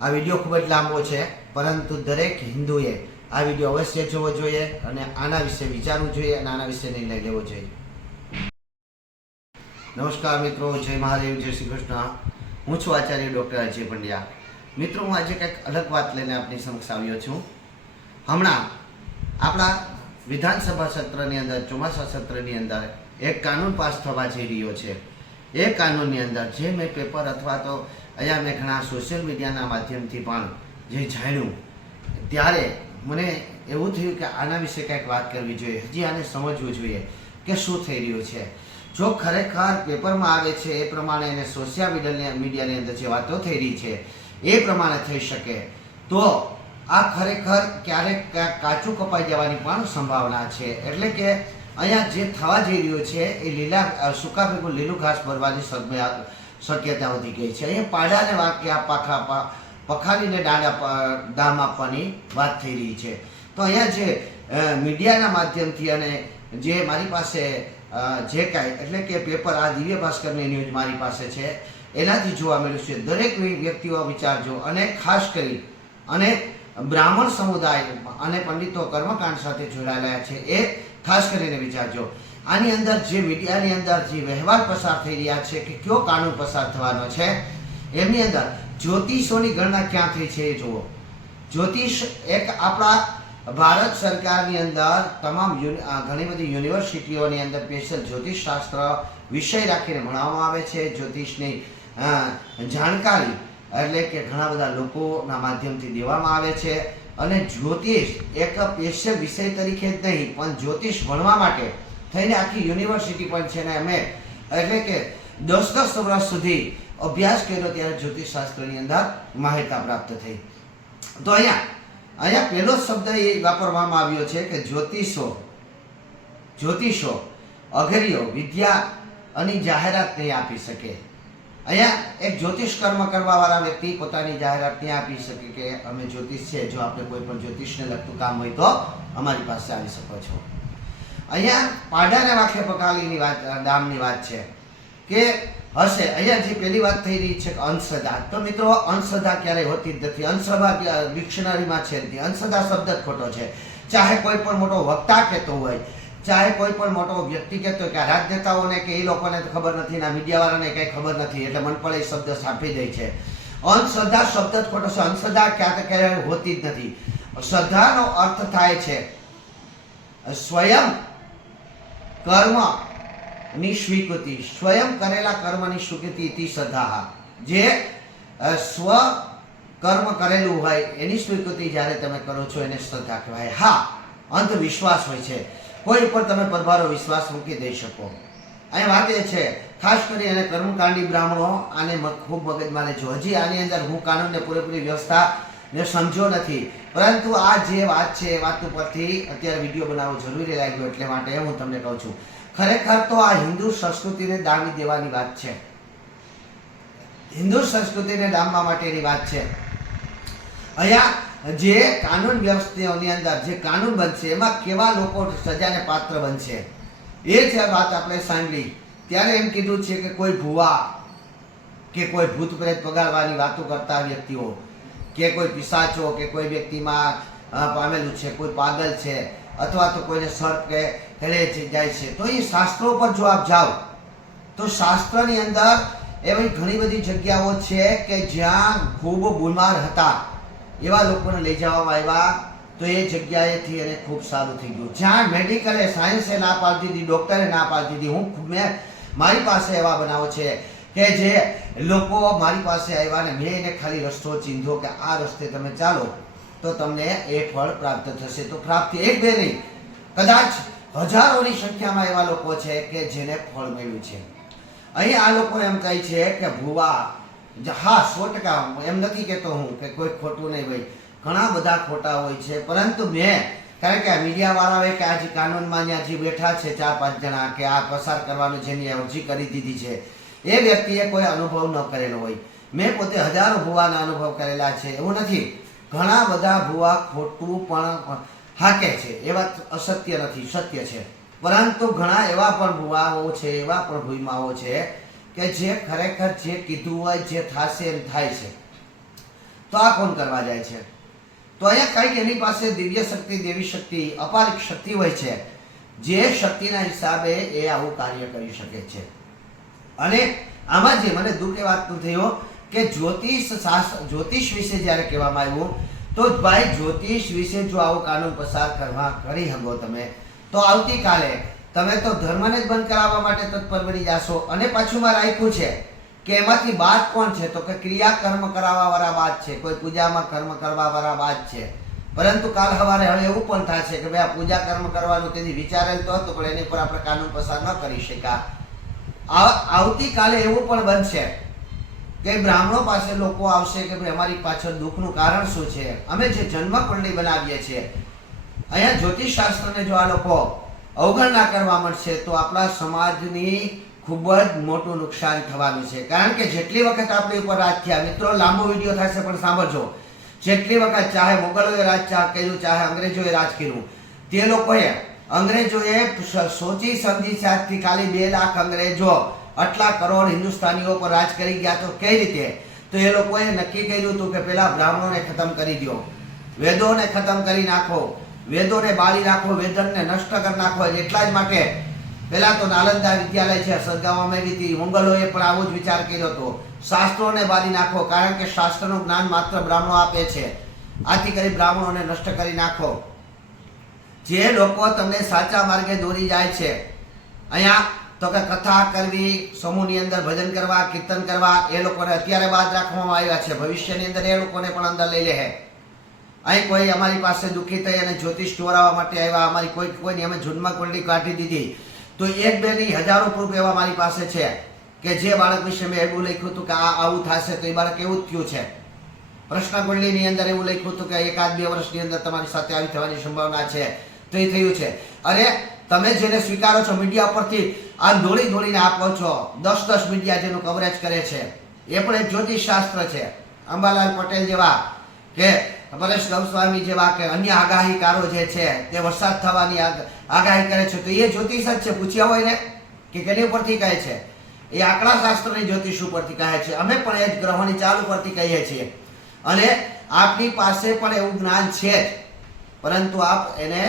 આ વિડીયો ખૂબ જ લાંબો છે, પરંતુ દરેક હિન્દુએ આ વિડીયો અવશ્ય જોવો જોઈએ અને આના વિશે વિચારવું જોઈએ અને આના વિશે નિર્ણય લેવો જોઈએ. નમસ્કાર મિત્રો, જય મહાદેવ, જય શ્રી કૃષ્ણ. હું છું આચાર્ય ડૉક્ટર અજય પંડ્યા. મિત્રો, હું આજે કંઈક અલગ વાત લઈને આપની સમક્ષ આવ્યો છું. હમણાં આપણા વિધાનસભા સત્રની અંદર, ચોમાસા સત્રની અંદર એક કાનૂન પાસ થવા જઈ રહ્યો છે. એ કાનૂનની અંદર જે મેં પેપર અથવા તો અહીંયા મેં ઘણા સોશિયલ મીડિયાના માધ્યમથી પણ જે જાણ્યું, ત્યારે મને એવું થયું કે આના વિશે કંઈક વાત કરવી જોઈએ. હજી આને સમજવું જોઈએ કે શું થઈ રહ્યું છે. જો ખરેખર પેપરમાં આવે છે એ પ્રમાણે એને સોશિયલ મીડિયાની અંદર જે વાતો થઈ રહી છે એ પ્રમાણે થઈ શકે તો આ ખરેખર ક્યારેક કાચું કપાઈ જવાની પણ સંભાવના છે. એટલે કે અહીંયા જે થવા જઈ રહ્યું છે એ સૂકા ભેગું લીલું ઘાસ ભરવાની શક્યતા વધી ગઈ છે. અહીંયા પાડાને વાક્યા પખાલીને દામ આપવાની વાત થઈ રહી છે. તો અહીંયા જે મીડિયાના માધ્યમથી અને જે મારી પાસે જે કાંઈ એટલે કે પેપર આ દિવ્ય ભાસ્કરની ન્યૂઝ મારી પાસે છે એનાથી જોવા મળ્યું છે. દરેક વ્યક્તિઓ વિચારજો અને ખાસ કરી અને બ્રાહ્મણ સમુદાય અને પંડિતો કર્મકાંડ સાથે જોડાયેલા છે એ ખાસ કરીને વિચારજો. આની અંદર જે મીડિયાની અંદર જે વ્યવહાર પસાર થઈ રહ્યા છે કે કયો કાનૂન પસાર થવાનો છે, એમની અંદર જ્યોતિષોની ગણના ક્યાં થઈ છે એ જુઓ. જ્યોતિષ એક આપણા ભારત સરકારની અંદર તમામ ઘણી બધી યુનિવર્સિટીઓની અંદર સ્પેશિયલ જ્યોતિષ શાસ્ત્ર વિષય રાખીને ભણાવવામાં આવે છે. જ્યોતિષની જાણકારી એટલે કે ઘણા બધા લોકોના માધ્યમથી દેવામાં આવે છે. અને જ્યોતિષ એક સ્પેશિયલ વિષય તરીકે જ નહીં, પણ જ્યોતિષ ભણવા માટે થઈને આખી યુનિવર્સિટી પણ છે ને અમે એટલે કે 10 વર્ષ સુધી અભ્યાસ કર્યો ત્યારે જ્યોતિષ શાસ્ત્રની અંદર માહિતી પ્રાપ્ત થઈ. તો અહીંયા પહેલો શબ્દ એ વાપરવામાં આવ્યો છે કે જ્યોતિષો અઘરીઓ વિદ્યા અને જાહેરાત નહીં આપી શકે. અહીંયા એક જ્યોતિષ કર્મ કરવા વાળા વ્યક્તિ પોતાની જાહેરાત નહીં આપી શકે કે અમે જ્યોતિષ છે, જો આપણે કોઈ પણ જ્યોતિષને લગતું કામ હોય તો અમારી પાસે આવી શકો છો. અહીંયા પાડાને વાંખે પકાલીની વાત, દામની વાત છે કે હશે. અહીંયા જે પહેલી વાત થઈ રહી છે કે અંધશ્રદ્ધા. તો મિત્રો, અંધશ્રદ્ધા ક્યારેય હોતી જ નથી. અંધશ્રદ્ધા ડિક્શનરીમાં છે જ નહીં. અંધશ્રદ્ધા શબ્દ જ ખોટો છે. ચાહે કોઈ પણ મોટો વક્તા કહેતો હોય, ચાહે કોઈ પણ મોટો વ્યક્તિ કહેતો હોય કે આ રાજનેતાઓને કે એ લોકોને ખબર નથી, ના મીડિયાવાળાને કંઈ ખબર નથી, એટલે મન પડે એ શબ્દ છાપી દે છે. અંધશ્રદ્ધા શબ્દ જ ખોટો છે. અંધશ્રદ્ધા ક્યારેય હોતી જ નથી. શ્રદ્ધાનો અર્થ થાય છે સ્વયં કર્મની સ્વીકૃતિ, સ્વયં કરેલા કર્મની સ્વીકૃતિ ઇતિ શ્રદ્ધા. જે સ્વ કર્મ કરેલું હોય એની સ્વીકૃતિ જ્યારે તમે કરો છો એને શ્રદ્ધા કહેવાય. હા, અંધવિશ્વાસ હોય છે, કોઈ ઉપર તમે પરભારો વિશ્વાસ મૂકી દઈ શકો. અહીં વાત એ છે ખાસ કરી અને કર્મકાંડી બ્રાહ્મણો આને ખૂબ મગજમાં લેજો. હજી આની અંદર હું કાનૂનને પૂરેપૂરી વ્યવસ્થા ને સમજો નથી, પરંતુ આ જે વાત છે એ વાત ઉપરથી અત્યારે વિડીયો બનાવવો જરૂરી લાગ્યો, એટલે માટે હું તમને કહું છું. ખરેખર તો આ હિન્દુ સંસ્કૃતિને દામી દેવાની વાત છે. હિન્દુ સંસ્કૃતિને ડામવા માટેની વાત છે. અહીંયા જે કાનૂન વ્યવસ્થાઓની અંદર જે કાનૂન બનશે એમાં કેવા લોકો સજાને પાત્ર બનશે એ જે વાત આપણે સાંભળી ત્યારે એમ કીધું છે કે કોઈ ભુવા કે કોઈ ભૂત પ્રેત પગાડવાની વાતો કરતા વ્યક્તિઓ કે કોઈ પિશાચો કે કોઈ વ્યક્તિમાં પામેલું છે, કોઈ પાગલ છે અથવા તો કોઈને સર્પ કે હેળે જાય છે, તો એ શાસ્ત્રો પર જો આપ જાઓ તો શાસ્ત્રની અંદર એવી ઘણી બધી જગ્યાઓ છે કે જ્યાં ખૂબ બીમાર હતા એવા લોકોને લઈ જવામાં આવ્યા, તો એ જગ્યાએથી એને ખૂબ સારું થઈ ગયું. જ્યાં મેડિકલે સાયન્સે ના પાડતી હતી, ડૉક્ટરે ના પાડતી હતી, મારી પાસે એવા બનાવો છે કે જે લોકો મારી પાસે આવ્યા ને મેં એને ખાલી રસ્તો ચીંધો કે આ રસ્તે તમે ચાલો તો તમને એ ફળ પ્રાપ્ત થશે. તો પ્રાપ્તિ એક બે નહીં, કદાચ હજારોની સંખ્યામાં એવા લોકો છે કે જેને ફળ મળ્યું છે. અહીં આ લોકો એમ કહે છે કે ભુવા, હા 100% એમ નથી કહેતો હું કે કોઈ ખોટું નહીં હોય, ઘણા બધા ખોટા હોય છે, પરંતુ કારણ કે મીડિયાવાળાઓએ કે આજે કાનૂનમાં જે બેઠા છે 4-5 જણા કે આ પસાર કરવાનું જેની અરજી કરી દીધી છે એ વ્યક્તિએ કોઈ અનુભવ ન કરેલો હોય. મેં પોતે હજારો ભુવાના અનુભવ કરેલા છે, એવું નથી. ઘણા બધા ભુવા ખોટું પણ હાકે છે, એ વાત અસત્ય નથી, સત્ય છે. પરંતુ ઘણા એવા પણ ભુવાઓ છે, એવા પણ ભૂઈમાઓ છે કે જે ખરેખર જે કીધું હોય જે થશે એમ થાય છે. તો આ કોણ કરવા જાય છે? તો અહીંયા કંઈક એની પાસે દિવ્ય શક્તિ, દેવી શક્તિ, અપારિક શક્તિ હોય છે, જે શક્તિના હિસાબે એ આવું કાર્ય કરી શકે છે. અને આમાં જે મને દુઃખ એ વાતનું થયો કે જ્યોતિષ વિશે જ્યારે કહેવામાં આવ્યું તો ભાઈ જ્યોતિષ વિશે જો આવો કાનૂન પસાર કરી શકો તમે તો આવતીકાલે તમે તો ધર્મને જ બંધ કરાવવા માટે તત્પર બની જશો. અને પાછું માં રાખ્યું છે કે એમાંથી બાદ કોણ છે? તો કે ક્રિયા કર્મ કરાવવા વાળા બાદ છે, કોઈ પૂજામાં કર્મ કરવા વાળા બાદ છે. પરંતુ કાલ સવારે હવે એવું પણ થશે કે ભાઈ આ પૂજા કર્મ કરવાનું તેથી વિચારેલ તો હતું પણ એની પર આપણે કાનૂન પસાર ન કરી શક્યા. આવતીકાલે એવું પણ બનશે કે બ્રાહ્મણો પાસે લોકો આવશે કે ભાઈ અમારી પાછળ દુઃખનું કારણ શું છે, અમે જે જન્મ કુંડળી બનાવીએ છીએ અહીંયા જ્યોતિષ શાસ્ત્રને જો આ લોકો અવગણના કરવા મળશે તો આપણા સમાજની ખૂબ જ મોટું નુકસાન થવાનું છે. કારણ કે જેટલી વખત આપણી ઉપર રાજ થયા, મિત્રો લાંબો વિડીયો થશે પણ સાંભળજો, જેટલી વખત ચાહે મુગલોએ રાજ કર્યું, ચાહે અંગ્રેજોએ રાજ કર્યું, તે લોકોએ અંગ્રેજોએ સોચી સમજી સાથી ખાલી 2 લાખ અંગ્રેજો આટલા કરોડ હિન્દુસ્તાનીઓ પર રાજ કરી ગયા. તો કઈ રીતે? તો એ લોકોએ નક્કી કર્યું હતું કે પેલા બ્રાહ્મણોને ખતમ કરી દો, વેદોને ખતમ કરી નાખો, વેદોને બાળી નાખો, વેદનને નષ્ટ કરી નાખો. એટલા જ માટે પેલા તો નાલંદા વિદ્યાલય છે સળગાવવામાં આવી હતી. મોગલોએ પણ આવો જ વિચાર કર્યો હતો, શાસ્ત્રોને બાળી નાખો, કારણ કે શાસ્ત્રનું જ્ઞાન માત્ર બ્રાહ્મણો આપે છે. આથી કરી બ્રાહ્મણોને નષ્ટ કરી નાખો. જે લોકો તમને સાચા માર્ગે દોરી જાય છે, અહીંયા તો કે કથા કરવી, સમૂહની અંદર ભજન કરવા, કીર્તન કરવા, એ લોકોને અત્યારે બાદ રાખવામાં આવ્યા છે. ભવિષ્યની અંદર એ લોકોને પણ અંદર લઈ લે. અહીં કોઈ અમારી પાસે દુઃખી થઈ અને જ્યોતિષ ચોરાવવા માટે આવ્યા, અમારી કોઈની અમે જન્મ કુંડળી કાઢી દીધી, તો 1-2 ની હજારો પ્રૂફ એવા મારી પાસે છે કે જે બાળક વિશે મેં એવું લખ્યું હતું કે આ આવું થશે તો એ બાળક એવું જ થયું છે. પ્રશ્ન કુંડળીની અંદર એવું લખ્યું હતું કે 1-2 વર્ષની અંદર તમારી સાથે આવી થવાની સંભાવના છે, તો એ થયું છે. અરે તમે જેને સ્વીકારો છો મીડિયા પરથી આ દોડીને આપો છો, 10 મીડિયા જેનું કવરેજ કરે છે, એ પણ એક જ્યોતિષ શાસ્ત્ર છે. અંબાલાલ પટેલ જેવા કે પરેશ ગોસ્વામી જેવા કે અન્ય આગાહીકારો જે છે તે વરસાદ થવાની આગાહી કરે છે, તો એ જ્યોતિષ જ છે. પૂછ્યા હોય ને કે કેની ઉપરથી કહે છે? એ આંકડા શાસ્ત્રની જ્યોતિષ ઉપરથી કહે છે. અમે પણ એ જ ગ્રહોની ચાલ ઉપરથી કહીએ છીએ. અને આપની પાસે પણ એવું જ્ઞાન છે જ, પરંતુ આપ એને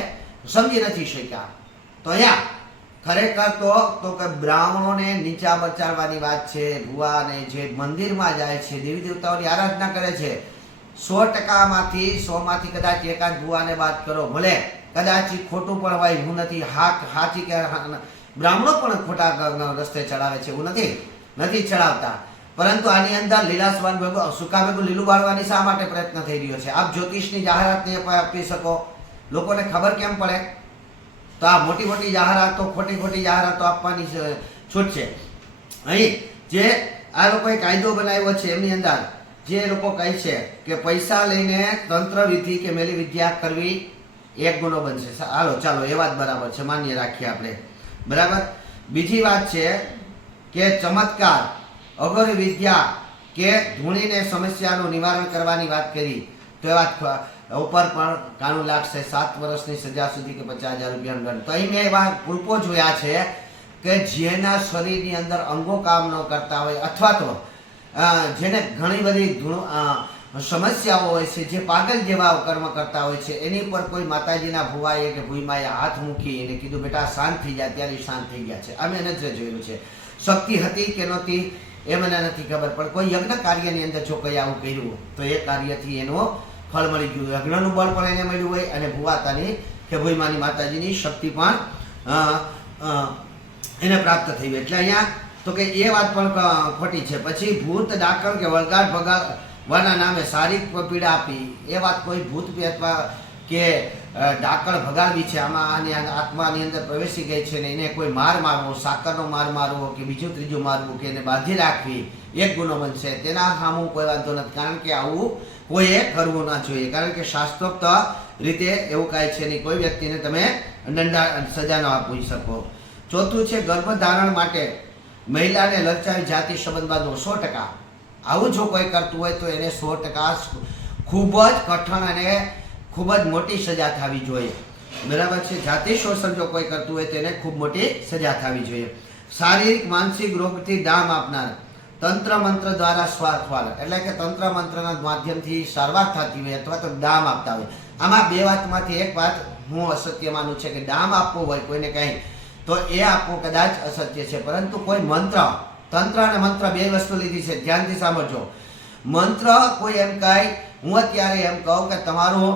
સમજી નથી શક્યા. તો અહીંયા ખરેખર તો કે બ્રાહ્મણોને નીચા બચાવવાની વાત છે. ભુવાને જે મંદિરમાં જાય છે, દેવી દેવતાઓની આરાધના કરે છે, 100%માંથી 100માંથી કદાચ એકાદ ભુવાને વાત કરો, ભલે કદાચ ખોટું પણ હોય, હું નથી હાચી કે બ્રાહ્મણો પણ ખોટા રસ્તે ચડાવે છે, એવું નથી ચડાવતા. પરંતુ આની અંદર લીલાસ્વાન ભેગું સુકા ભેગું લીલું બાળવાની શા માટે પ્રયત્ન થઈ રહ્યો છે? આપ જ્યોતિષની જાહેરાત નહીં આપી શકો, લોકોને ખબર કેમ પડે? તો આ મોટી જાહેરાતો, ખોટી જાહેરાતો આપવાની છૂટ છે. અહીં જે આ લોકોએ કાયદો બનાવ્યો છે એમની અંદર જે લોકો કહે છે કે પૈસા લઈને તંત્ર વિધિ કે મેલી વિદ્યા કરવી 1 ગુનો બનશે. ચાલો એ વાત બરાબર છે, માન્ય રાખીએ આપણે, બરાબર. બીજી વાત છે કે ચમત્કાર, અગર વિદ્યા કે ધૂણીને સમસ્યાનું નિવારણ કરવાની વાત કરી તો એ વાત ઉપર પણ કાનૂન લાગશે, 7 વર્ષની સજા સુધી કે 50,000 રૂપિયાનો દંડ. તો અહીં મેં એવા ગ્રુપો જોયા છે કે જેના શરીરની અંદર અંગો કામ ન કરતા હોય, અથવા તો જેને ઘણી બધી સમસ્યાઓ હોય છે, જે પાગલ જેવા કર્મ કરતા હોય છે, એની પર કોઈ માતાજીના ભુવાએ કે ભૂઈમાએ હાથ મૂકી એને કીધું બેટા શાંત થઈ જાય, ત્યારે શાંત થઈ ગયા છે. અમે નજરે જોયું છે. શક્તિ હતી કે નહોતી એ મને નથી ખબર, પણ કોઈ યજ્ઞ કાર્યની અંદર જો કોઈ આવું કર્યું તો એ કાર્યથી એનો ફળ મળી ગયું. યજ્ઞનું બળ પણ એને મળ્યું હોય અને ભુવાતાની કે ભૂઈમાની માતાજીની શક્તિ પણ એને પ્રાપ્ત થઈ હોય. એટલે અહીંયા તો કે એ વાત પણ ખોટી છે. પછી ભૂત ડાકણ કે વળગાડ ભગાડવાના નામે શારીરિક પીડા આપી, એ વાત કોઈ ભૂત અથવા કે ડાકણ ભગાડવી છે, આમાં આની આત્માની અંદર પ્રવેશી ગઈ છે ને એને કોઈ માર મારવો, સાકરનો માર મારવો કે બીજું ત્રીજું મારવું કે એને બાંધી રાખવી 1 ગુનો બનશે. તેના સામું કોઈ વાંધો નથી, કારણ કે આવું કોઈએ કરવું ના જોઈએ. કારણ કે શાસ્ત્રોક્ત રીતે એવું કાંઈ છે નહીં, કોઈ વ્યક્તિને તમે સજા ન આપી શકો. ચોથું છે ગર્ભધારણ માટે મહિલાને લલચાવી જાતિ સંબંધ બાંધવો 100%. આવું જો કોઈ કરતું હોય તો એને 100% ખૂબ જ કઠણ અને ખૂબ જ મોટી સજા થવી જોઈએ, બરાબર છે. જાતિ શોષણ જો કોઈ કરતું હોય તેને ખૂબ મોટી સજા થવી જોઈએ. શારીરિક માનસિક રોગથી દામ આપનાર, તંત્ર મંત્ર દ્વારા સ્વાર્થવાળ એટલે કે તંત્ર મંત્રના માધ્યમથી સારવાર થતી હોય અથવા તો દામ આપતા હોય. આમાં બે વાતમાંથી એક વાત હું અસત્ય માનું છે કે દામ આપવું હોય કોઈને કંઈ તો એ આપવું કદાચ અસત્ય છે, પરંતુ કોઈ મંત્ર, તંત્ર અને મંત્ર બે વસ્તુ લીધી છે, ધ્યાનથી સાંભળજો. મંત્ર કોઈ એમ કહે, હું અત્યારે એમ કહું કે તમારું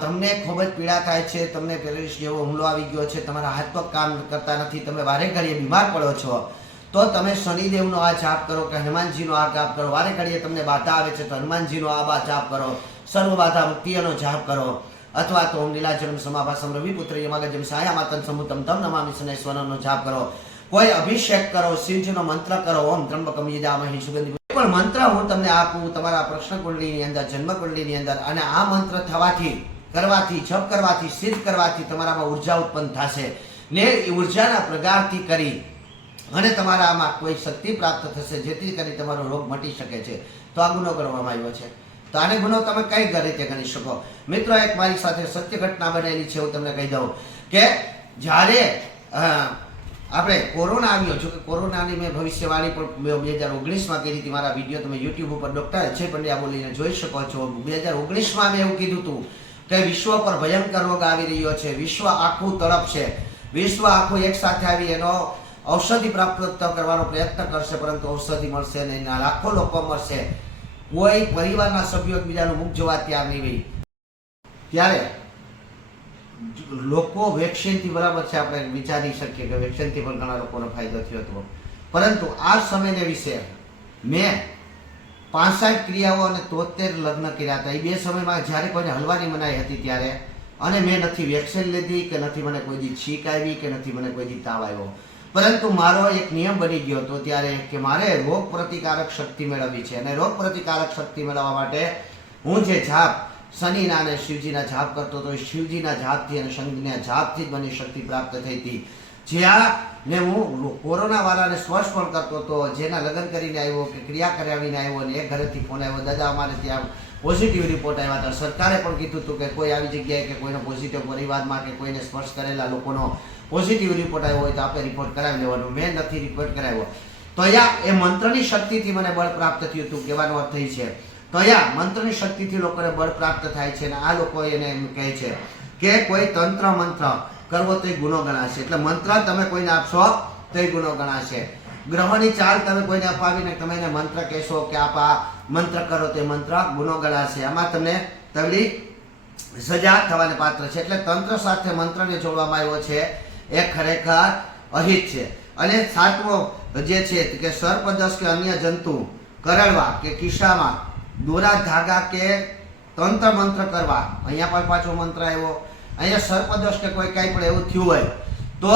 તમને ખૂબ જ પીડા થાય છે, તમને પેરાલિસિસ જેવો હુમલો આવી ગયો છે, તમારા હાથ પગ કામ કરતા નથી, તમે વારે ઘડીએ બીમાર પડો છો, તો તમે શનિદેવનો આ જાપ કરો કે હનુમાનજીનો આ જાપ કરો. વારે ઘડીએ તમને બાધા આવે છે તો હનુમાનજીનો આ જાપ કરો, સર્વ બાધા મુક્તિનો જાપ કરો, અથવા તો ઓમ લીલાજલમ સમાભાસમ રવિપુત્ર યમાગજમ સાયામાતન સમુતમ તમ નમામિ શનૈશ્વરનો જાપ કરો. કોઈ અભિષેક કરો, શિવજીનો મંત્ર કરો, ઓમ ત્રંબકમ યજામહે સુગંધિ. પણ મંત્ર હું તમને આપું તમારા પ્રશ્ન કુંડળીની અંદર, જન્મ કુંડળીની અંદર, અને આ મંત્ર થવાથી, કરવાથી, જપ કરવાથી, સિદ્ધ કરવાથી તમારામાં ઉર્જા ઉત્પન્ન થશે ને એ ઉર્જાના પ્રગારથી કરી અને તમારામાં કોઈ શક્તિ પ્રાપ્ત થશે જેથી કરી તમારો રોગ મટી શકે છે. તો આ ગુનો કરવામાં આવ્યો છે. તો આને ગુનો તમે કઈ રીતે ગણી શકો? મિત્રો, એક મારી સાથે સત્ય ઘટના બનેલી છે, હું તમને કહી દઉં કે જ્યારે આપણે કોરોના આવ્યો, જો કે કોરોનાની મેં ભવિષ્યવાણી પણ 2019માં કરી હતી. મારા વિડીયો તમે યુટ્યુબ ઉપર ડૉક્ટર અજય પંડ્યા બોલીને જોઈ શકો છો. 2019માં મેં એવું કીધું હતું કે વિશ્વ પર ભયંકર રોગ આવી રહ્યો છે, વિશ્વ આખું તડપશે, વિશ્વ આખું એક સાથે આવી એનો ઔષધિ પ્રાપ્ત કરવાનો પ્રયત્ન કરશે, પરંતુ ઔષધિ મળશે નહીં, લાખો લોકો મરશે, કોઈ પરિવારના સભ્યો એકબીજાનું મુખ જોવા તૈયાર નહીં હોય. ત્યારે લોકો વેક્સિનથી, બરાબર છે, આપણે વિચારી શકીએ કે વેક્સિનથી પણ ઘણા લોકોનો ફાયદો થયો હતો, પરંતુ આ સમયને વિશે મેં 65 ક્રિયાઓ અને 73 લગ્ન કર્યા હતા. એ બે સમયમાં જ્યારે કોઈને હલવાની મનાઈ હતી ત્યારે, અને મેં નથી વેક્સિન લીધી કે નથી મને કોઈ દી છીંક આવી કે નથી મને કોઈ દી તાવ આવ્યો, પરંતુ મારો એક નિયમ બની ગયો હતો ત્યારે કે મારે રોગ પ્રતિકારક શક્તિ મેળવવી છે. અને રોગ પ્રતિકારક શક્તિ મેળવવા માટે હું જે જાપ શનિના અને શિવજીના જાપ કરતો હતો, શિવજીના જાપથી અને શનિના જાપથી જ મને શક્તિ પ્રાપ્ત થઈ હતી. જ્યાં ને હું કોરોના વાળાને સ્પર્શ પણ કરતો હતો, જેના લગ્ન કરીને આવ્યો કે ક્રિયા કરાવીને આવ્યો, અને એ ઘરેથી ફોન આવ્યો, દાદા અમારે ત્યાં પોઝિટિવ રિપોર્ટ આવ્યા હતા. સરકારે પણ કીધું હતું કે કોઈ આવી જગ્યાએ કે કોઈનો પોઝિટિવ પરિવારમાં કે કોઈને સ્પર્શ કરેલા લોકોનો પોઝિટિવ રિપોર્ટ આવ્યો હોય તો આપણે રિપોર્ટ કરાવી લેવાનો. મેં નથી રિપોર્ટ કરાવ્યો. તો અહીંયા એ મંત્રની શક્તિથી મને બળ પ્રાપ્ત થયું હતું, કહેવાનો અર્થ થઈ છે. તો અહીંયા મંત્રની શક્તિથી લોકોને બળ પ્રાપ્ત થાય છે, અને આ લોકો એને એમ કહે છે કે કોઈ તંત્ર મંત્ર કરવો તો એ ગુનો ગણાશે. એટલે મંત્ર તમે કોઈને આપશો તો એ ગુનો ગણાશે. ગ્રહોની ચાલ તમે કોઈને અપાવીને તમે એને મંત્ર કહેશો કે આપ આ મંત્ર કરો તો એ મંત્ર ગુનો ગણાશે. આમાં તમને તગડી સજા થવાને પાત્ર છે. એટલે તંત્ર સાથે મંત્રને જોડવામાં આવ્યો છે એ ખરેખર અહિત છે. અને સાતમો જે છે કે સર્પદંશ કે અન્ય જંતુ કરડવા કે કિસ્સામાં દોરા ધાગા કે તંત્ર મંત્ર કરવા, અહીંયા પણ પાછો મંત્ર આવ્યો. અહીંયા સર્પદંશ કે કોઈ કાંઈ પણ એવું થયું હોય તો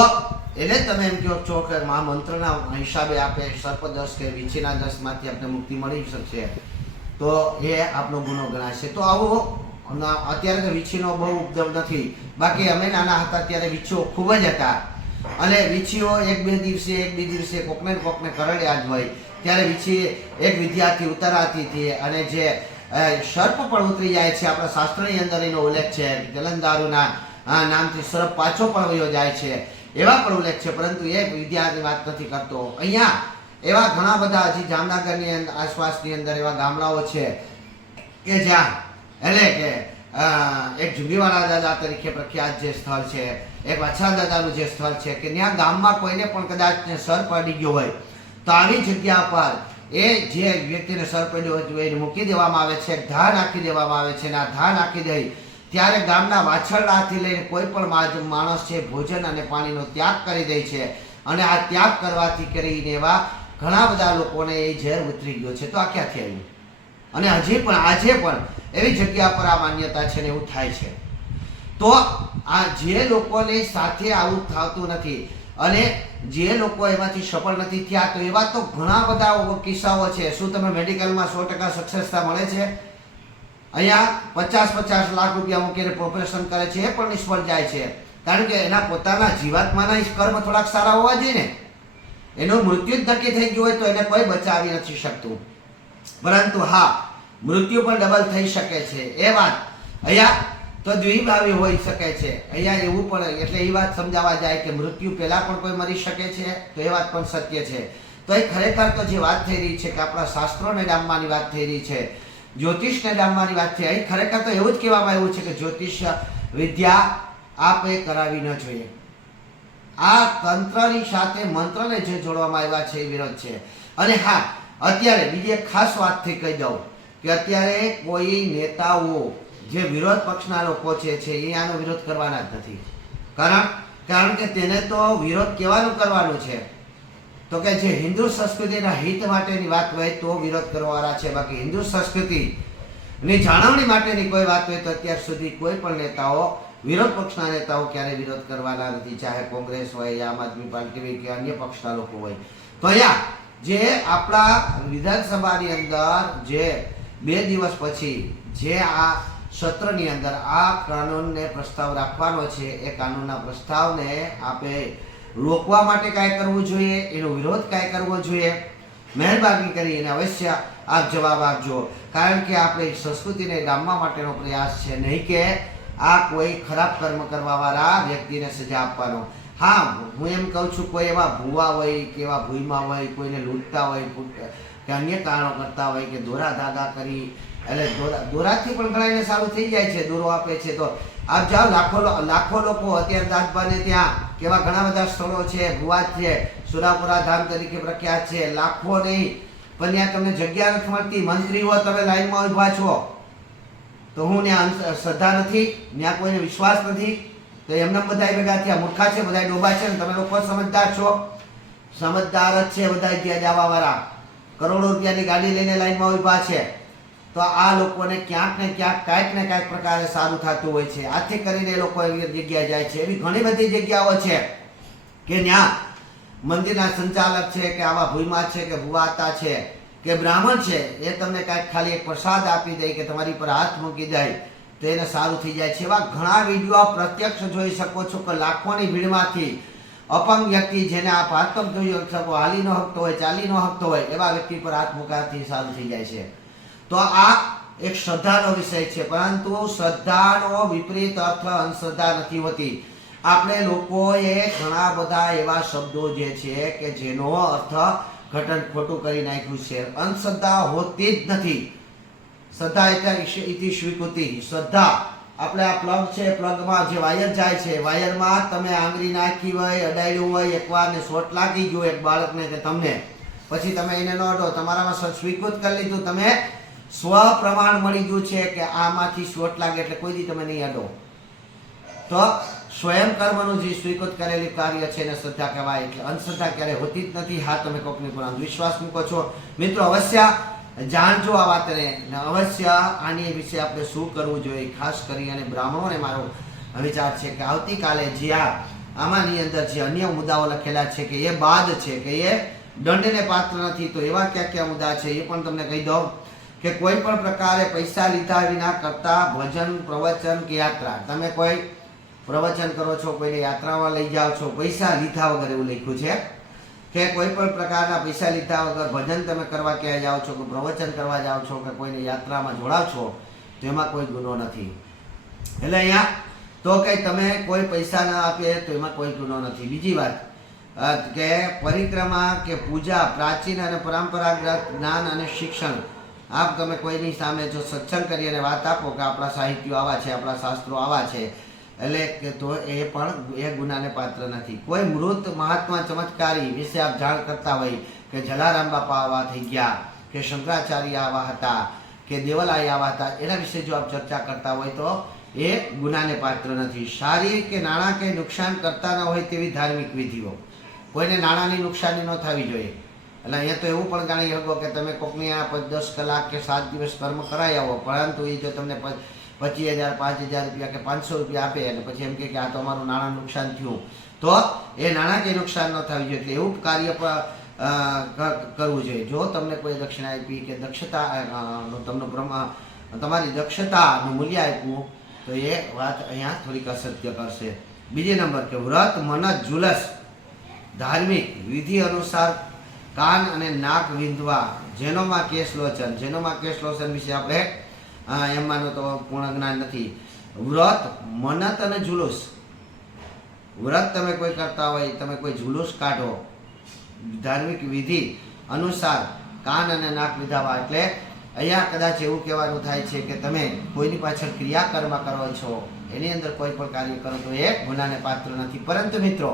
એટલે તમે એમ કહો છો કે આ મંત્રના હિસાબે આપણે સર્પદંશ કે વીંછીના દંશમાંથી આપણે મુક્તિ મળી શકશે, તો એ આપણો ગુનો ગણાશે. તો આવો અત્યારે તો વીંછીનો બહુ ઉપદ્રવ નથી, બાકી અમે નાના હતા ત્યારે વીંછીઓ ખૂબ જ હતા, અને વીંછીઓ એક બે દિવસે કોકને કરડ્યા જ હોય. ત્યારે વીંછી એક વિદ્યાર્થી ઉતરાતી હતી, અને જે સર્પ પણ ઉતરી જાય છે. આપણા શાસ્ત્રની અંદર એનો ઉલ્લેખ છે, જલંધારુના નામથી સર્પ પાછો પણ વયો જાય છે, એવા પણ ઉલ્લેખ છે, પરંતુ એ વિદ્યાર્થી વાત નથી કરતો. અહીંયા એવા ઘણા બધા હજી જામનગરની આસપાસની અંદર એવા ગામડાઓ છે કે જ્યાં એટલે કે એક જુગીવાળા દાદા તરીકે પ્રખ્યાત જે સ્થળ છે, એક વાછા દાદાનું જે સ્થળ છે કે ત્યાં ગામમાં કોઈને પણ કદાચ સર્પ અડી ગયો હોય તો આવી જગ્યા પર એ જે વ્યક્તિને સર્પ અડ્યો હોય એને મૂકી દેવામાં આવે છે, ધા નાખી દેવામાં આવે છે. અને આ ધા નાખી દઈ ત્યારે ગામના વાછરડાથી લઈને કોઈ પણ માણસ છે ભોજન અને પાણીનો ત્યાગ કરી દે છે, અને આ ત્યાગ કરવાથી કરીને એવા ઘણા બધા લોકોને એ ઝેર ઉતરી ગયો છે. તો આ ક્યાંથી આવ્યું? અને હજી પણ આજે પણ એવી જગ્યા પર આ માન્યતા છે ને એવું થાય છે. તો આ જે લોકોની સાથે આવું થતું નથી અને જે લોકો એમાંથી સફળ નથી થયા, તો એવા તો ઘણા બધા કિસ્સાઓ છે. શું તમે મેડિકલમાં 100% સક્સેસતા મળે છે? અહીંયા 50-50 લાખ રૂપિયા મૂકીને ઓપરેશન કરે છે, એ પણ નિષ્ફળ જાય છે, કારણ કે એના પોતાના જીવાત્માના કર્મ થોડાક સારા હોવા જોઈએ ને. એનું મૃત્યુ જ નક્કી થઈ ગયું હોય તો એને કોઈ બચાવી નથી શકતું. પરંતુ હા, મૃત્યુ પણ ડબલ થઈ શકે છે. એ વાત અહીંયા તો દ્વિભાવી હોઈ શકે છે. અહીંયા એવું પણ એટલે એ વાત સમજાવવા જાય કે મૃત્યુ પહેલા પણ કોઈ મરી શકે છે, તો એ વાત પણ સત્ય છે. તો એ ખરેખર તો જે વાત થઈ રહી છે કે આપણા શાસ્ત્રોને ડામવાની વાત થઈ રહી છે, જ્યોતિષને ડામવાની વાત છે. અહીં ખરેખર તો એવું જ કહેવામાં આવ્યું છે કે જ્યોતિષ વિદ્યા આપે કરાવી ન જોઈએ. આ તંત્રની સાથે મંત્રને જે જોડવામાં આવ્યા છે એ વિરોધ છે. અને હા, અત્યારે બીજી એક ખાસ વાતથી કહી દઉં કે અત્યારે કોઈ નેતાઓ જે વિરોધ પક્ષના લોકો છે એ આનો વિરોધ કરવાના જ નથી. કારણ કે તેને તો વિરોધ કેવાનું કરવાનું છે તો કે જે હિન્દુ સંસ્કૃતિના હિત માટેની વાત હોય તો વિરોધ કરવાવાળા છે. બાકી હિન્દુ સંસ્કૃતિની જાળવણી માટેની કોઈ વાત હોય તો અત્યાર સુધી કોઈ પણ નેતાઓ, વિરોધ પક્ષના નેતાઓ ક્યારેય વિરોધ કરવાના નથી, ચાહે કોંગ્રેસ હોય, આમ આદમી પાર્ટી હોય કે અન્ય પક્ષના લોકો હોય. તો અહીંયા જે આપણા વિધાનસભાની અંદર જે 2 દિવસ પછી જે આ સત્રની અંદર આ કાનૂનને પ્રસ્તાવ રાખવાનો છે, એ કાનૂનના પ્રસ્તાવને આપણે રોકવા માટે કાંઈ કરવું જોઈએ, એનો વિરોધ કાંઈ કરવો જોઈએ. મહેરબાની કરીને અવશ્ય આપ જવાબ આપજો. કારણ કે આપણે સંસ્કૃતિને ડામવા માટેનો પ્રયાસ છે, નહીં કે આ કોઈ ખરાબ કર્મ કરવાવાળા વ્યક્તિને સજા આપવાનો. હા, હું એમ કહું છું, કોઈ એવા ભૂવા હોય કે એવા ભૂઈમાં હોય, કોઈને લૂંટતા હોય કે અન્ય કારણો કરતા હોય કે દોરા ધાગા કરી, એટલે દોરાથી પણ ઘણાને સારું થઈ જાય છે, દોરો આપે છે. તો આપ જાઓ, લાખો લોકો અત્યારે દાદબાને ત્યાં કેવા ઘણા બધા સ્થળો છે, ભુવા છે, સુરાપુરા ધામ તરીકે પ્રખ્યાત છે, લાખો નહીં, પણ ત્યાં તમને જગ્યા નથી મળતી. મંત્રીઓ તમે લાઈનમાં ઉભા છો તો હું ત્યાં શ્રદ્ધા નથી, ત્યાં કોઈને વિશ્વાસ નથી, તો એમને બધા ભેગા થયા. મૂર્ખા છે બધા, ડોબા છે ને તમે લોકો સમજદાર છો. સમજદાર જ છે બધા ત્યાં જવા વાળા, કરોડો રૂપિયાની ગાડી લઈને લાઈનમાં ઉભા છે. તો આ લોકોને ક્યાંક ને ક્યાંક પ્રકારે સારું થતું હોય છે. આથી કરીને એ લોકો એવી જગ્યાએ જાય છે. એવી ઘણી બધી જગ્યાઓ છે કે ત્યાં મંદિરના સંચાલક છે કે આવા ભૂઈમાં છે કે ભુવાતા છે કે બ્રાહ્મણ છે, એ તમને કાંઈક ખાલી એક પ્રસાદ આપી દે કે તમારી પર હાથ મૂકી દે તો એને સારું થઈ જાય છે. એવા ઘણા વિડીયો પ્રત્યક્ષ જોઈ શકો છો કે લાખોની ભીડમાંથી અપંગ વ્યક્તિ, જેને આપ હાથ પગ જોઈ શકો, હાલી ન શકતો હોય, ચાલી ન શકતો હોય, એવા વ્યક્તિ પર હાથ મૂકવાથી સારું થઈ જાય છે. તો આ એક શ્રદ્ધાનો વિષય છે, પરંતુ શ્રદ્ધાનો વિપરીત અર્થ અંધશ્રદ્ધા નથી હોતી. આપણે લોકોએ ઘણા બધા એવા શબ્દો જે છે કે જેનો અર્થ ઘટન ખોટું કરી નાખ્યું છે. અંધશ્રદ્ધા હોતી જ નથી. શ્રદ્ધા એટલે ઇતિ સ્વીકૃતિ. શ્રદ્ધા આપણે આ પ્લગ છે, પ્લગમાં જે વાયર જાય છે, વાયરમાં તમે આંગળી નાખી હોય, અડાડ્યું હોય, એકવાર ને શોર્ટ લાગી ગયો એક બાળકને કે તમને, પછી તમે એને ન અડો, તમારામાં સ્વીકૃત કરી લીધું, તમે સ્વ પ્રમાણ મળી ગયું છે કે આમાંથી શોર્ટ લાગે એટલે કોઈ દી તમે નહીં અડો. તો સ્વયં કર્મનું જે સ્વીકૃત કરેલું કાર્ય છે એને શ્રદ્ધા કહેવાય. એટલે અંધશ્રદ્ધા ક્યારેય હોતી જ નથી. હા, તમે કોકની પર વિશ્વાસ મૂકો છો. મિત્રો, અવશ્ય જાણજો આ વાતને, અવશ્ય આની વિશે આપણે શું કરવું જોઈએ. ખાસ કરી અને બ્રાહ્મણોને મારો વિચાર છે કે આવતીકાલે જે આમાંની અંદર જે અન્ય મુદ્દાઓ લખેલા છે કે એ બાદ છે કે એ દંડને પાત્ર નથી, તો એવા કયા મુદ્દા છે એ પણ તમને કહી દઉં કે કોઈ પણ પ્રકારે પૈસા લીધા વિના કરતા ભજન, પ્રવચન કે યાત્રા, તમે કોઈ પ્રવચન કરો છો, કોઈને યાત્રામાં લઈ જાઓ છો, પૈસા લીધા વગર, એવું લખ્યું છે કે કોઈ પણ પ્રકારના પૈસા લીધા વગર ભજન તમે કરવા ક્યાં જાઓ છો કે પ્રવચન કરવા જાઓ છો કે કોઈને યાત્રામાં જોડાવ છો, તો એમાં કોઈ ગુનો નથી. એટલે અહીંયા તો કે તમે કોઈ પૈસા ના આપે તો એમાં કોઈ ગુનો નથી. બીજી વાત કે પરિક્રમા કે પૂજા, પ્રાચીન અને પરંપરાગત જ્ઞાન અને શિક્ષણ, આપ તમે કોઈની સામે જો સત્સંગ કરી અને વાત આપો કે આપણા સાહિત્યો આવા છે, આપણા શાસ્ત્રો આવા છે, એટલે કે તો એ પણ એ ગુનાને પાત્ર નથી. કોઈ મૃત મહાત્મા ચમત્કારી વિશે આપ જાણ કરતા હોય કે જલારામ બાપા આવા થઈ ગયા, કે શંકરાચાર્ય આવા હતા, કે દેવલાઈ આવા હતા, એના વિશે જો આપ ચર્ચા કરતા હોય તો એ ગુનાને પાત્ર નથી. શારીરિક કે નાણાકીય નુકસાન કરતા ન હોય તેવી ધાર્મિક વિધિઓ, કોઈને નાણાંની નુકસાની ન થવી જોઈએ. એટલે અહીંયા તો એવું પણ જાણી શકો કે તમે કોકની આ 10 કલાક કે 7 દિવસ કર્મ કરાવી આવો, પરંતુ એ જો તમને 25,000, 5,000 રૂપિયા કે 500 રૂપિયા આપે અને પછી એમ કે આ તો અમારું નાણાં નુકસાન થયું, તો એ નાણાકીય નુકસાન ન થવી જોઈએ. એટલે એવું કાર્ય કરવું જોઈએ. જો તમને કોઈ દક્ષિણા આપી કે દક્ષતા તમને તમારી દક્ષતાનું મૂલ્ય આપ્યું, તો એ વાત અહીંયા થોડીક અસત્ય કરશે. બીજી નંબર કે વ્રત, મનત, જુલસ, ધાર્મિક વિધિ અનુસાર કાન અને નાક વિંધવા, જેનોમાં કેશલોચન. જેનોમાં કેશલોચન વિશે આપણે એમ માનો તો પૂર્ણ જ્ઞાન નથી. વ્રત, મનત અને જુલુસ. વ્રત તમે કોઈ કરતા હોય, તમે કોઈ જુલુસ કાઢો, ધાર્મિક વિધિ અનુસાર કાન અને નાક વિધાવા, એટલે અહીંયા કદાચ એવું કહેવાનું થાય છે કે તમે કોઈની પાછળ ક્રિયાકર્મ કરો છો, એની અંદર કોઈ પણ કાર્ય કરો તો એ ગુનાને પાત્ર નથી. પરંતુ મિત્રો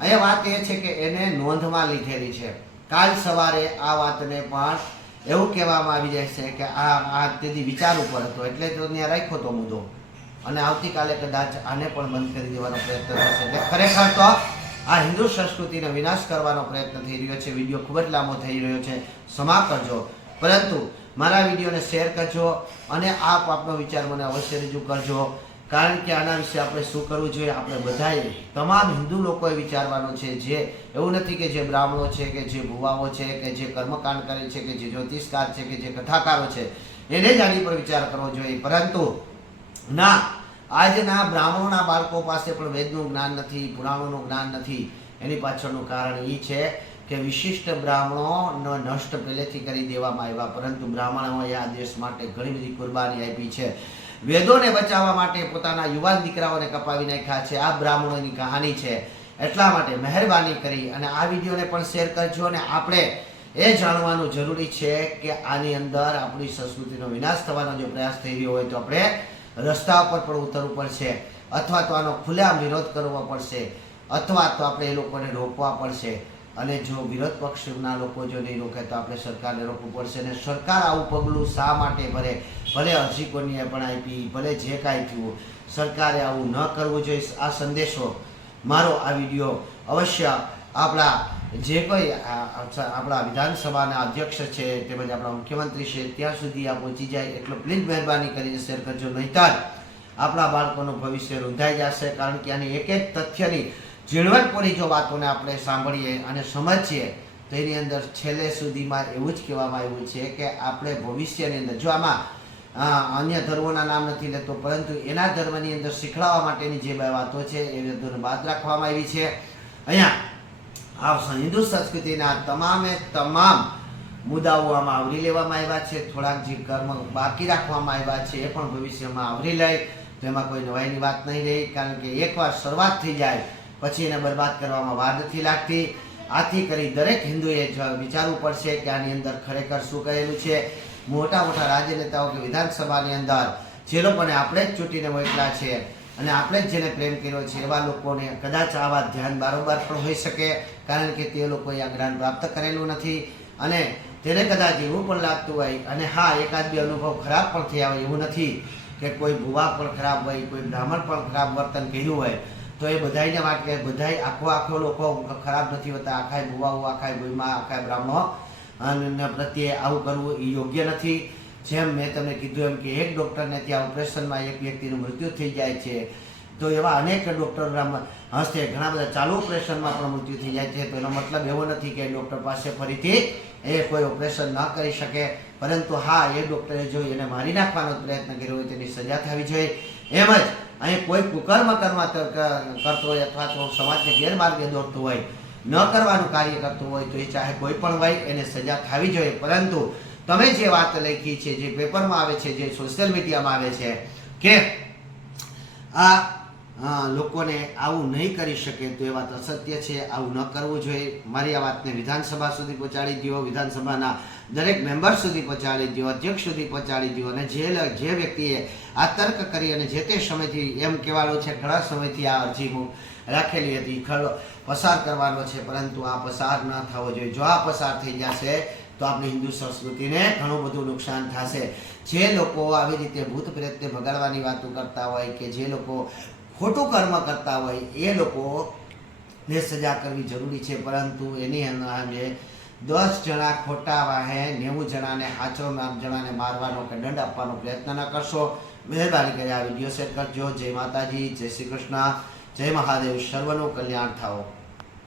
અહીંયા વાત એ છે કે એને નોંધમાં લીધેલી છે. કાલ સવારે આ વાતને પણ એવું કહેવામાં આવી જાય છે કે આ તેથી વિચાર ઉપર હતો એટલે તો ત્યાં રાખ્યો તો મુદ્દો, અને આવતીકાલે કદાચ આને પણ બંધ કરી દેવાનો પ્રયત્ન થશે. એટલે ખરેખર તો આ હિન્દુ સંસ્કૃતિનો વિનાશ કરવાનો પ્રયત્ન થઈ રહ્યો છે. વિડીયો ખૂબ જ લાંબો થઈ રહ્યો છે, ક્ષમા કરજો, પરંતુ મારા વિડીયોને શેર કરજો અને આપ આપનો વિચાર મને અવશ્ય રજૂ કરજો. કારણ કે આના વિશે આપણે શું કરવું જોઈએ, આપણે બધાએ તમામ હિન્દુ લોકોએ વિચારવાનું છે. જે એવું નથી કે જે બ્રાહ્મણો છે કે જે ભુવાઓ છે કે જે કર્મકાંડ કરે છે કે જે જ્યોતિષકાર છે કે જે કથાકારો છે એને જ આની પર વિચાર કરવો જોઈએ. પરંતુ ના, આજના બ્રાહ્મણોના બાળકો પાસે પણ વેદનું જ્ઞાન નથી, પુરાણોનું જ્ઞાન નથી. એની પાછળનું કારણ એ છે કે વિશિષ્ટ બ્રાહ્મણોનો નષ્ટ પહેલેથી કરી દેવામાં આવ્યા, પરંતુ બ્રાહ્મણોએ આ દેશ માટે ઘણી બધી કુરબાની આપી છે. વેદોને બચાવવા માટે પોતાના યુવાન દીકરાઓને કપાવી નાખ્યા છે. આ બ્રાહ્મણોની કહાની છે. એટલા માટે મહેરબાની કરી અને આ વિડીયોને પણ શેર કરજો. અને આપણે એ જાણવાનું જરૂરી છે કે આની અંદર આપણી સંસ્કૃતિનો વિનાશ થવાનો જો પ્રયાસ થઈ રહ્યો હોય તો આપણે રસ્તા ઉપર પણ ઉતરવું પડશે, અથવા તો આનો ખુલ્લેઆમ વિરોધ કરવો પડશે, અથવા તો આપણે એ લોકોને રોકવા પડશે. અને જો વિરોધ પક્ષના લોકો જો નહીં રોકે તો આપણે સરકારને રોકવું પડશે. અને સરકાર આવું પગલું શા માટે ભરે? ભલે અરજી કોઈને પણ આપી, ભલે જે કાંઈ થયું, સરકારે આવું ન કરવું જોઈએ. આ સંદેશો મારો આ વિડીયો અવશ્ય આપણા જે કોઈ આપણા વિધાનસભાના અધ્યક્ષ છે તેમજ આપણા મુખ્યમંત્રી છે ત્યાં સુધી આ પહોંચી જાય એટલો પ્લીઝ મહેરબાની કરીને શેર કરજો. નહીંતર આપણા બાળકોનું ભવિષ્ય રૂંધાઈ જશે. કારણ કે આની એક એક તથ્યની ઝીણવટપૂરી જો વાતોને આપણે સાંભળીએ અને સમજીએ તો એની અંદર છેલ્લે સુધીમાં એવું જ કહેવામાં આવ્યું છે કે આપણે ભવિષ્યની અંદર જો આમાં અન્ય ધર્મોના નામ નથી લેતો, પરંતુ એના ધર્મની અંદર શીખવાડવા માટેની જે વાતો છે એ બધું બાદ રાખવામાં આવી છે. અહીંયા આ હિન્દુ સંસ્કૃતિના તમામે તમામ મુદ્દાઓ આમાં આવરી લેવામાં આવ્યા છે. થોડાક જે કર્મ બાકી રાખવામાં આવ્યા છે એ પણ ભવિષ્યમાં આવરી લે તો એમાં કોઈ નવાઈની વાત નહીં રહી. કારણ કે એકવાર શરૂઆત થઈ જાય પછી એને બરબાદ કરવામાં વાર નથી લાગતી. આથી કરી દરેક હિન્દુએ વિચારવું પડશે કે આની અંદર ખરેખર શું કહેલું છે. મોટા મોટા રાજનેતાઓ કે વિધાનસભાની અંદર જે લોકોને આપણે જ ચૂંટીને મોકલ્યા છે અને આપણે જ જેને પ્રેમ કર્યો છે એવા લોકોને કદાચ આવા ધ્યાન બારોબાર પણ હોઈ શકે, કારણ કે તે લોકોએ આ જ્ઞાન પ્રાપ્ત કરેલું નથી. અને તેને કદાચ એવું પણ લાગતું હોય, અને હા, એકાદ બે અનુભવ ખરાબ પણ થયા હોય, એવું નથી કે કોઈ ભુવા પણ ખરાબ હોય, કોઈ બ્રાહ્મણ પણ ખરાબ વર્તન કર્યું હોય તો એ બધાને માટે બધાય આખો લોકો ખરાબ નથી હોતા. આખા ભુવાઓ, આખા ભૂઈમાં, આખા બ્રાહ્મણો અને પ્રત્યે આવું કરવું એ યોગ્ય નથી. જેમ મેં તમને કીધું એમ કે એક ડૉક્ટરને ત્યાં ઓપરેશનમાં એક વ્યક્તિનું મૃત્યુ થઈ જાય છે, તો એવા અનેક ડૉક્ટર હશે, ઘણા બધા ચાલુ ઓપરેશનમાં પણ મૃત્યુ થઈ જાય છે. તો એનો મતલબ એવો નથી કે ડૉક્ટર પાસે ફરીથી એ કોઈ ઓપરેશન ન કરી શકે, પરંતુ હા, એ ડૉક્ટરે જો એને મારી નાખવાનો પ્રયત્ન કર્યો હોય તેની સજા થવી જોઈએ. એમ જ અહીં કોઈ કુકર્મ કરતો હોય અથવા તો સમાજને ગેરમાર્ગે દોરતો હોય, ન કરવાનું કાર્ય કરતું હોય તો એ ચાહે કોઈ પણ હોય એને સજા થવી જોઈએ. પરંતુ તમે જે વાત લખી છે, જે પેપરમાં આવે છે, જે સોશિયલ મીડિયામાં આવે છે કે આ લોકોને આવું નહીં કરી શકે તો એ વાત અસત્ય છે. આવું ન કરવું જોઈએ. મારી આ વાતને વિધાનસભા સુધી પહોંચાડી દો, વિધાનસભાના દરેક મેમ્બર સુધી પહોંચાડી દો, અધ્યક્ષ સુધી પહોંચાડી દો. અને જે વ્યક્તિએ આ તર્ક કરી અને જે તે સમયથી એમ કહેવાનું છે ઘણા સમયથી આ અરજી હું રાખેલી હતી, ખરડો પસાર કરવાનો છે, પરંતુ આ પસાર ન થવો જોઈએ. જો આ પસાર થઈ જશે તો આપણી હિન્દુ સંસ્કૃતિને ઘણું બધું નુકસાન થશે. જે લોકો આવી રીતે ભૂત પ્રેતને ભગાડવાની વાતો કરતા હોય કે જે લોકો ખોટું કર્મ કરતા હોય એ લોકોને સજા કરવી જરૂરી છે. પરંતુ એની અંદર 10 જણા ખોટા વાહે 90 જણાને સાચો જણાને મારવાનો કે દંડ આપવાનો પ્રયત્ન ન કરશો. મહેરબાની કરી આ વિડીયો શેર કરજો. જય માતાજી, જય શ્રી કૃષ્ણ, જય મહાદેવ. સર્વનું કલ્યાણ થાઓ.